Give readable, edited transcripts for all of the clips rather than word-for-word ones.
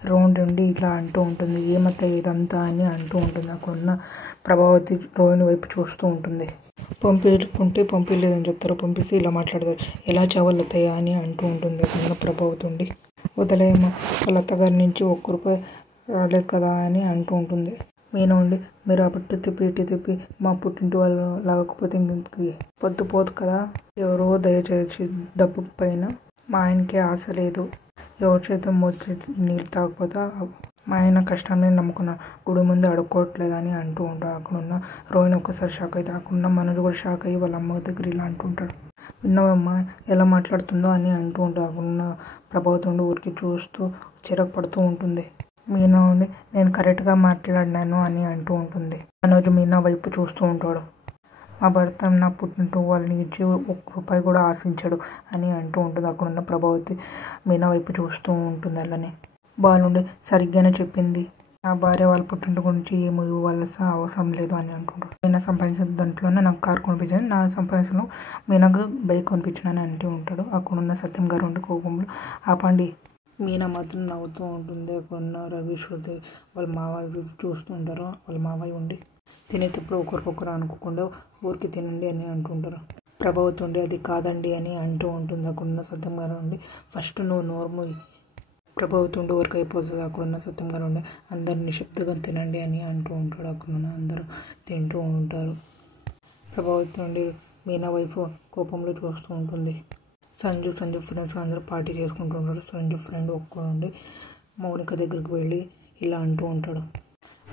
Round ఉండి ఇట్లా అంటూ ఉంటుంది. ఏమత్త ఇదంతా అని అంటూ ఉంటుంది. అక్కడున్న ప్రభావతి రోహిణి వైపు చూస్తూ ఉంటుంది. పంపించుకుంటే పంపించలేదని చెప్తారు, పంపిస్తే ఇలా మాట్లాడతారు. ఎలా చావాలి అత్తయ్య అని అంటూ ఉంటుంది. అక్కడున్న ప్రభావతి ఉండి వదిలేయమ్మ, వాళ్ళ అత్తగారి నుంచి ₹1 రాలేదు కదా అని అంటూ ఉంటుంది. మీనా ఉండి మీరు అప్పుడు తిప్పి ఇటు తిప్పి మా పుట్టింటి వాళ్ళు లాగకపోతే ఇంటికి పొద్దు పోదు కదా. ఎవరో దయచేసి డబ్బు పైన మా ఆయనకి ఆశ లేదు. ఎవరి చేత మోసి నీళ్ళు తాగకపోతే మా ఆయన కష్టాన్ని నమ్ముకున్న గుడి ముందు అడుక్కోవట్లేదని అంటూ ఉంటాడు. అక్కడున్న రోహిణి ఒక్కసారి షాక్ అయితే అక్కడున్న మనోజ్ కూడా షాక్ అయ్యి వాళ్ళ అమ్మ దగ్గర ఇలా అంటుంటాడు. విన్నావమ్మ ఎలా మాట్లాడుతుందో అని అంటూ ఉంటాడు. అక్కడున్న ప్రభావతి ఉండి ఊరికి చూస్తూ చిరాకు పడుతూ ఉంటుంది. మీనా ఉండి నేను కరెక్ట్గా మాట్లాడినాను అని అంటూ ఉంటుంది. మనోజ్ మీనా వైపు చూస్తూ ఉంటాడు. మా భర్త నా పుట్టింటి వాళ్ళని ఇచ్చి ₹1 కూడా ఆశించాడు అని అంటూ ఉంటుంది. అక్కడున్న ప్రభావతి మీనా వైపు చూస్తూ ఉంటుంది. అలానే బాలుండి సరిగ్గానే చెప్పింది, నా భార్య వాళ్ళ పుట్టింటి గురించి ఏమి ఇవ్వాల్సిన అవసరం లేదు అని అంటుంటాడు. మీనా సంపాదించిన దాంట్లోనే నాకు కారు కొనిపించాను, నా సంపాదించను మీనాకు బైక్ కొనిపించాను అని అంటూ ఉంటాడు. అక్కడున్న సత్యం గారు ఉండి కోపంలో ఆపండి. మీనా మాత్రం నవ్వుతూ ఉంటుంది. అక్కడున్న రవి శృతి వాళ్ళ మావయ్య చూస్తూ ఉంటారు. వాళ్ళ మావయ్య ఉండి తినేటప్పుడు ఒకరికొకరు అనుకోకుండా ఊరికి తినండి అని అంటుంటారు. ప్రభావతి ఉండి అది కాదండి అని అంటూ ఉంటుంది. అక్కడున్న సత్యం గారు ఉండి ఫస్ట్ నువ్వు నోర్ము. ప్రభావతి ఉండి ఊరికి అయిపోతుంది. అక్కడున్న సత్యం గారు ఉండి అందరు నిశ్శబ్దంగా తినండి అని అంటూ ఉంటాడు. అక్కడున్న అందరూ తింటూ ఉంటారు. ప్రభావతి ఉండి మీనా వైపు కోపంలో చూస్తూ ఉంటుంది. సంజు ఫ్రెండ్స్ అందరూ పార్టీ చేసుకుంటుంటారు. సంజు ఫ్రెండ్ ఒక్కడుండి మౌనిక దగ్గరికి వెళ్ళి ఇలా అంటూ ఉంటాడు,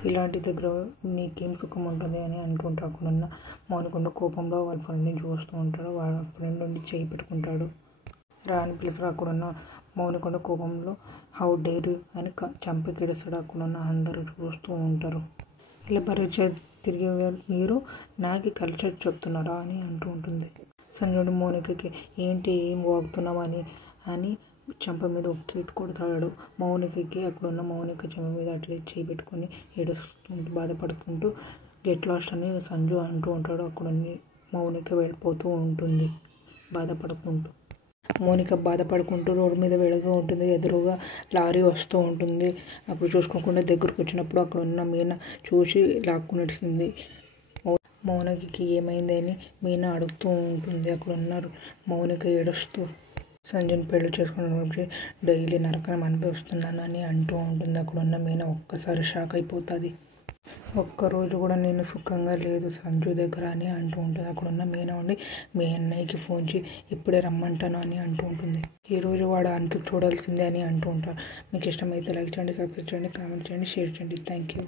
ఇలాంటి దగ్గర నీకేం సుఖం ఉంటుంది అని అంటుంటాడు. అక్కడున్న మౌనిక కోపంలో వాళ్ళ ఫ్రెండ్ని చూస్తూ ఉంటాడు. వాళ్ళ ఫ్రెండ్ ఉండి చేయి పెట్టుకుంటాడు. రా అని పిలుస్తాడు. అక్కడున్న మౌనిక కోపంలో హౌ డేర్ అని చంపి కిడుస్తాడు. అక్కడున్న అందరూ చూస్తూ ఉంటారు. ఇలా పరిచయం తిరిగి మీరు నాకు కల్చర్ చెప్తున్నారా అని అంటూ ఉంటుంది. సంజయుడు మౌనికకి ఏంటి ఏం వాగుతున్నావు అని చెంప మీద ఒక్కి కొడతాడు. మౌనికకి అక్కడున్న మౌనిక చెంప మీద అట్లే చేయి పెట్టుకొని ఏడుస్తుంటూ బాధపడుకుంటూ గెట్ లాస్ట్ అని సంజు అంటూ ఉంటాడు. అక్కడున్న మౌనిక వెళ్ళిపోతూ ఉంటుంది బాధపడుకుంటూ. మౌనిక బాధపడుకుంటూ రోడ్డు మీద వెళుతూ ఉంటుంది. ఎదురుగా లారీ వస్తూ ఉంటుంది. అప్పుడు చూసుకోకుండా దగ్గరకు వచ్చినప్పుడు అక్కడ ఉన్న మీనా చూసి లాక్కునేస్తుంది. మౌనికకి ఏమైందని మీనా అడుగుతూ ఉంటుంది. అక్కడ ఉన్నారు మౌనిక ఏడుస్తూ సంజయ్ని పెళ్లి చేసుకున్నప్పుడు డైలీ నరకం అనిపిస్తున్నాను అని అంటూ ఉంటుంది. అక్కడ ఉన్న మీనా ఒక్కసారి షాక్ అయిపోతుంది. ఒక్కరోజు కూడా నేను సుఖంగా లేదు సంజు దగ్గర అని అంటూ ఉంటుంది. అక్కడున్న మీనా ఉండి మీ అన్నయ్యకి ఫోన్ చేసి ఇప్పుడే రమ్మంటాను అని అంటూ ఉంటుంది. ఈరోజు వాడు అంత చూడాల్సిందే అని అంటూ ఉంటారు. మీకు ఇష్టమైతే లైక్ చేయండి, సబ్స్క్రైబ్ చేయండి, కామెంట్ చేయండి, షేర్ చేయండి. Thank you.